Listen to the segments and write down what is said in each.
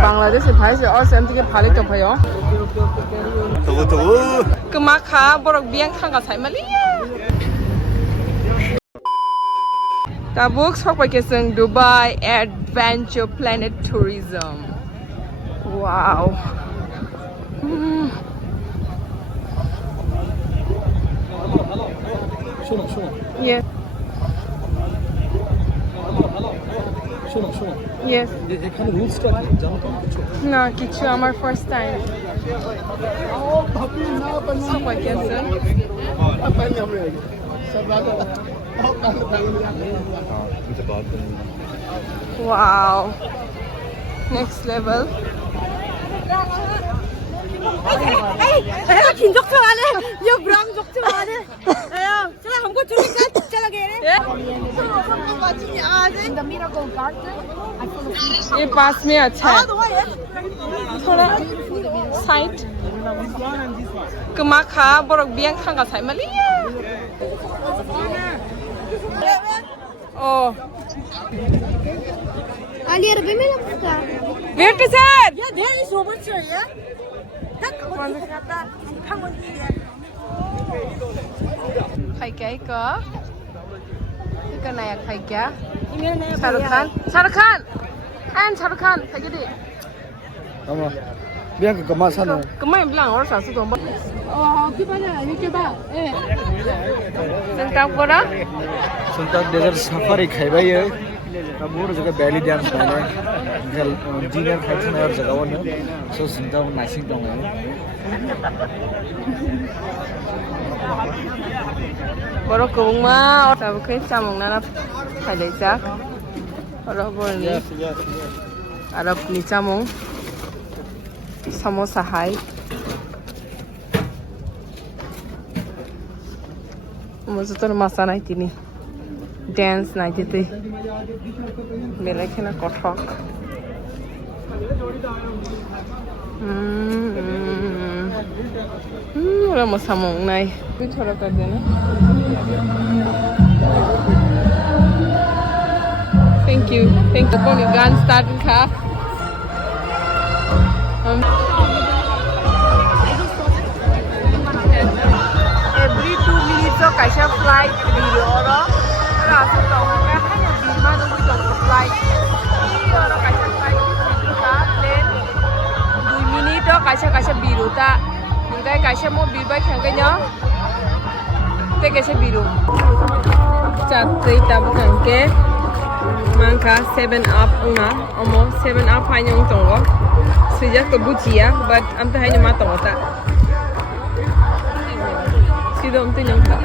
Bangladesh paise or something pali to payo. Kemakha borok biang thanga sai mali. Tabuk sok pakisang Dubai Adventure Planet Tourism. Wow. Yes. Yes. এখানে রুলসটা কি জানো তো কিছু না কিছু আমার ফার্স্ট টাইম সব পাইছেন wow next level 긴적 좋아하네. 야, 브람 적 좋아하네. 야, चला हमको चलेगा चला गए रे. In the miracle garden. ये पास में अच्छा है थोड़ा side कमाखा borok biang thanga sai mali oh Ali Arabi में लगता. where is it Yeah, there is so much here. khai cái cơ cái này khai क्या Shahrukh Khan and Shahrukh Khan khai cái gì 아마 비앙카 그마사노 그만 bilang orang satu tu gimana ini coba tentang pura 선딱 데저트 사파리 खाइबायो दा बोरो जगा belly dance भने जिनियर खाइछन और जगा one so सिंता नासिङ दङ borok kungma tabu kai samung nana khai jak borok borni Arab ni samung samosa hai mujutor masa nai tini dance nai tite belekena kothok ora mo samung nai bichora kar dena thank you poni gan start kha every 2 minutes of kaisa flight video ro rasu tong ka hanya birma do bi tong flight ro kaisa flight video ka plane 2 minute to kaisa biru ta ngai kaisa mo birba khangga nya te kaisa biru chatwtwi ta bukangke mangka 7 up una omo 7 up hanyong tongo sejak ke bucia but amta hanya matong ta sidom tu nyong ta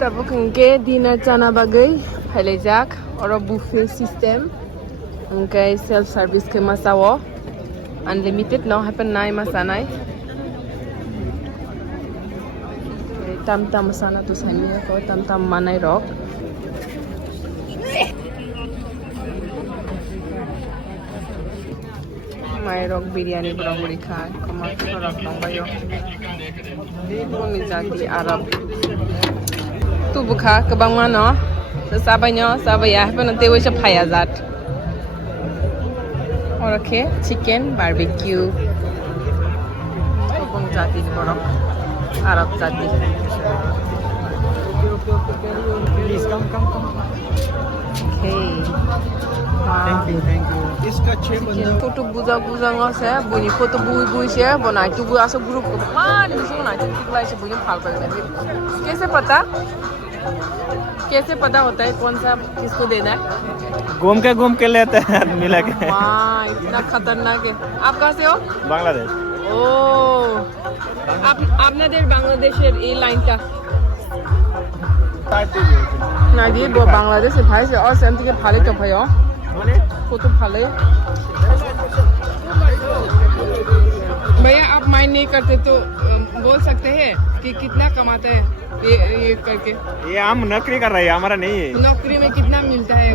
Tapi kengke dinner chana bagai halejak oro buffet system kengke self service ke masawo unlimited no happen nai masanai tam tam masana tu sami ko tam tam manai rok mai rok biryani Bwrwirok kha kama rok nongbayo ni jati Arab tu bukha kebang mana sabanya sabaya penanti wis phayazat oke chicken barbecue kebang jati Bwrwirok Arab jati Please come. okay Thank you. इसका 6 बंदा photo बुजा ngase buni foto bui se bonai tu bu asa group ko man bisu na tu klai se buni phal कर कैसे पता होता है कौन सा किसको देना है घूम के लेते हैं मिला के वाह इतना खतरनाक है आप कहाँ से हो बांग्लादेश ओ आपने देर बांग्लादेशेर এই লাইনটা না দিয়ে বাংলাদেশে ভাইছে और सेम থেকে ভালো তো ভাইও মানে কত ভালো भैया आप माइंड नहीं करते तो बोल सकते हैं कि कितना कमाते हैं ये करके ये हम नौकरी कर रहे हैं हमारा नहीं है नौकरी में कितना मिलता है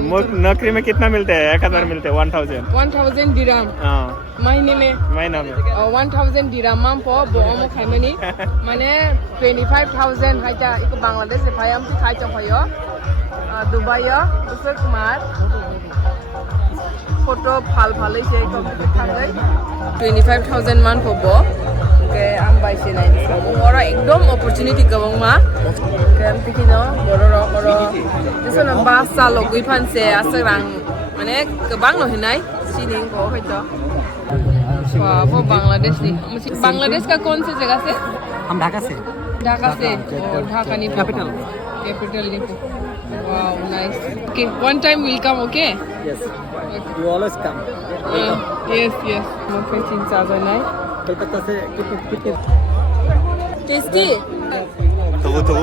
नौकरी में कितना मिलते हैं 1000 मिलते हैं 1000 दिराम महीने में 1000 दिराम माम पो बोम खाइमनी माने 25000 हाइटा इको बांग्लादेश से भाई हम खाइ चफायो दुबई उसर कुमार फोटो फाल फालै से कम्प्लिट थाङै 25000 मान पबो के आम बाइसे नायनि सामु अरा एकदम अपॉर्चुनिटी गबंगमा केम तिकिनो Bwrwirok अरो जेसन बासा लगै फानसे आसरां माने गोबां न हिनाय सिनिं को हयतो वाह वो बांग्लादेश का कौन सी जगह से हम ढाका से और ढाका नी कैपिटल नी wow nice okay one time will come okay yes you always come yes मोके चिंता जनाय कलकत्ता से कितने टेस्टी तो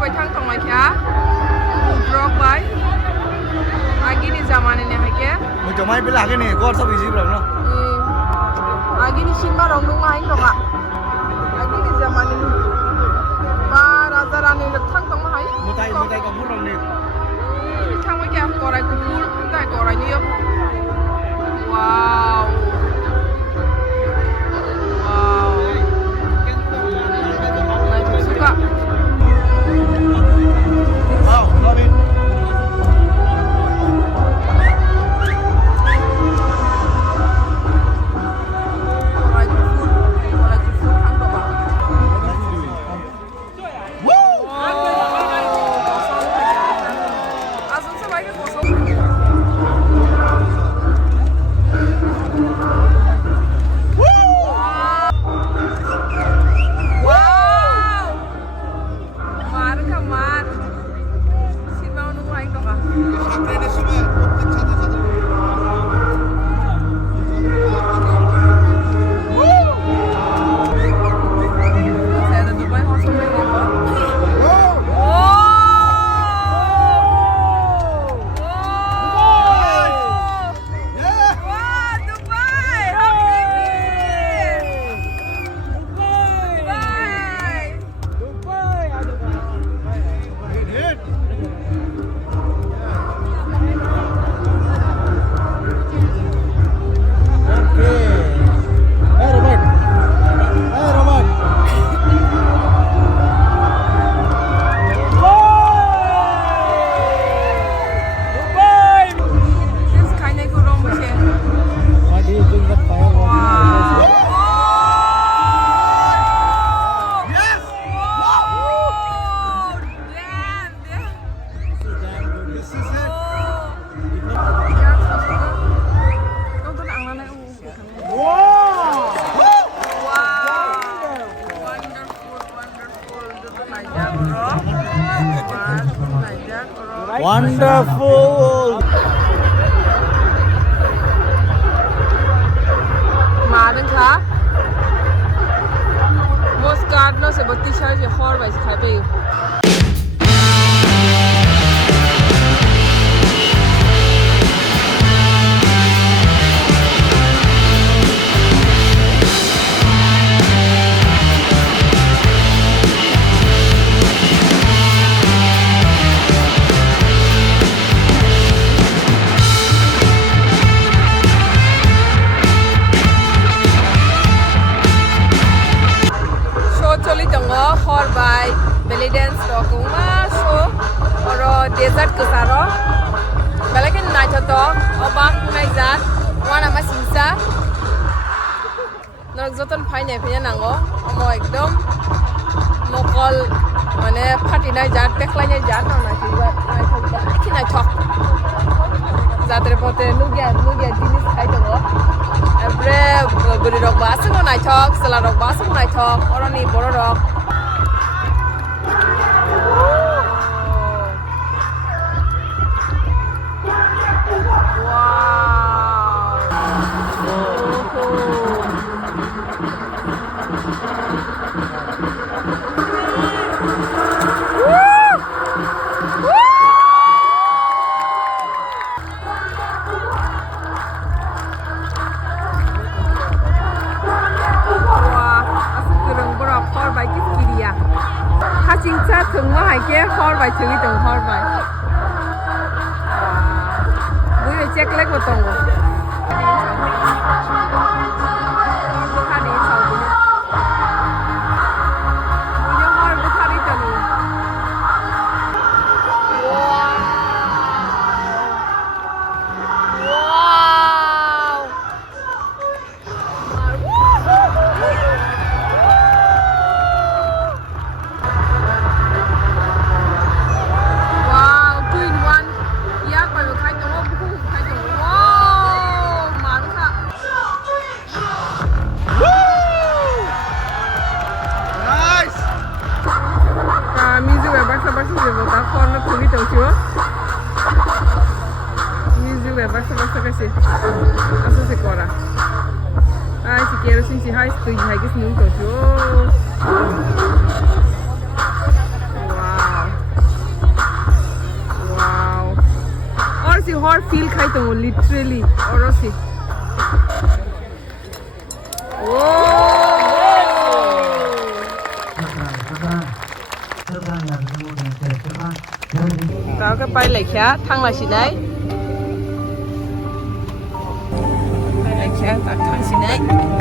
baithang tongmai kha Bwrwirok bai agini zamane ne haike Mwsamani Puila agini gor sab easy bro no agini simba rong nung haing tonga agini zamane ni ba raja rani le thang tong hai mutai ka burong ni thang mai kha korai kupur dai korai ni wow Naithok suka love it Wonderful. Madan kha. Most card no se batti shar je khor bai khai pe. Belly dance rokuma show oro desert Kwcharo balakin Naithok obak naizat wana masinsa nok joton phaine phine nango omo ekdom mokol mane phati nai jat peklai nai jat na Naithok balakin Naithok jatre pote nugia jinis khai dago ebre Bwrwirok Mwsamani Naithok Salarok Mwsamani Naithok oro ni Bwrwirok Tungma hai ke khor bai chui tung khor bai bui check lek botong Asa se kora. Ai si quero sim si hai tu hai que não tô jo. Wow. Wow. Or si hor feel khai to literally or si. Tao cái bay lại khá thăng là gì đấy. Tak thang sini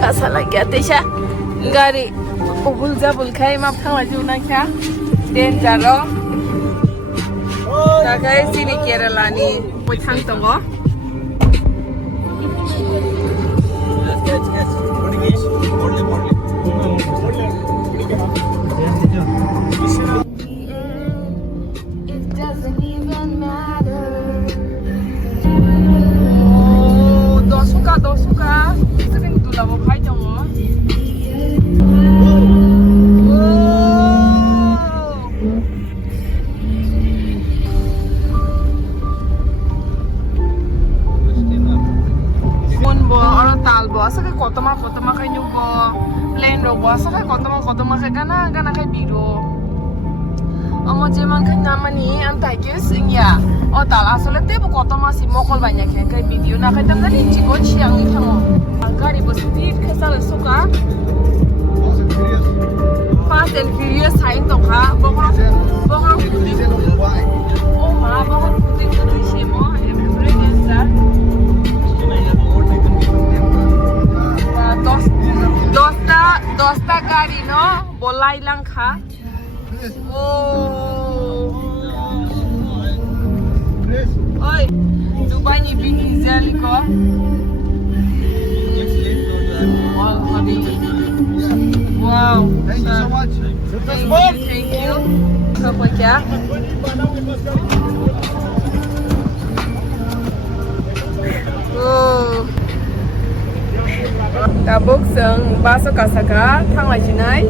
kasa lagi atisha gari ubul jabul khai map thang lagi unang kya den jaro takai sini Kerala ni poithang tongo dosuka sering dula mo khai jong mo mon bo aro tal bo asa ke kotoma khai nyu bo plane ro bo asa ke kotoma khai kana khai biro amo jeman khai namani am taikes ingya o tal asole te bo kotoma si mokol baithang khai video na khai tam dali chikon chiang ni thango gari bo speed khasal suka fast and furious sign to kha bokro o ma bokro puting to shemo every dancer dosta gari no bolai lang kha oi Dubai ni big easily ko wow thank you so much thank you apa kya tabuk sang baso kasaka thang lai chinai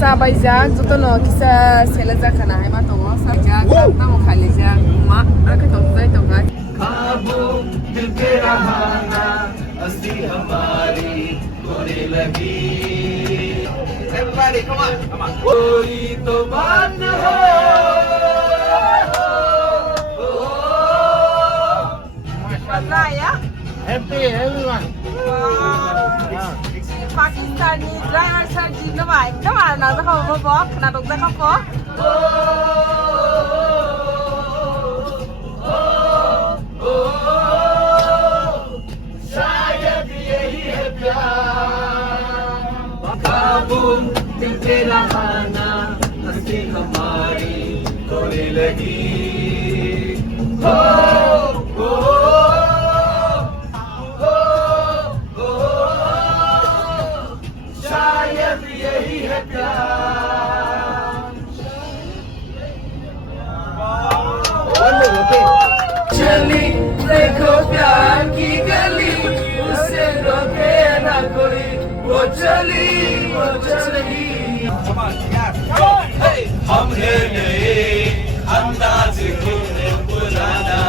Sabayjak jotono kisa selajak kana hai ma tongo sabjak tamo khalijak ma arka tongjai tongai खाबों दिल के रहाना हंसी हमारी होने लगी Everybody come on कोई तो बात हो Masa ya Happy everyone. Pakistani driver sir ji na bai na ma na za khaw bo na dok za khaw ko शायद यही है प्यार खाबों दिल के रहाना हंसी हमारी होने लगी हो हो हो शायद यही है प्यार चली देखो प्यार की गली उसे रोके ना कोई वो चली हमने नए अंदाज को पुराना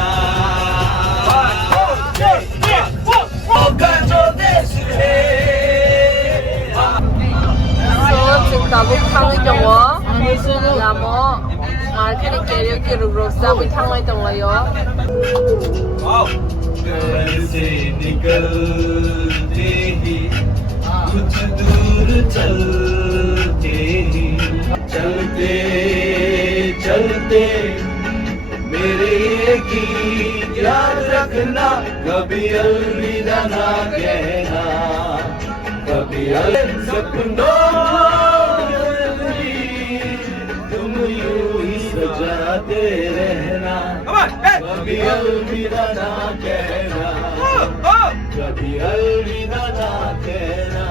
होगा जो देश है so ching ta bu thang ai tong wo la mo ngar ke ke yo ke ru ro sa bu thang ai tong la yo घर से निकलते ही कुछ दूर चलते ही चलते चलते मेरे ये गीत याद रखना कभी अलविदा ना कहना कभी सपनों तुम यूं ही सजाते रहना कभी अलविदा ना कहना कभी अलविदा ना कहना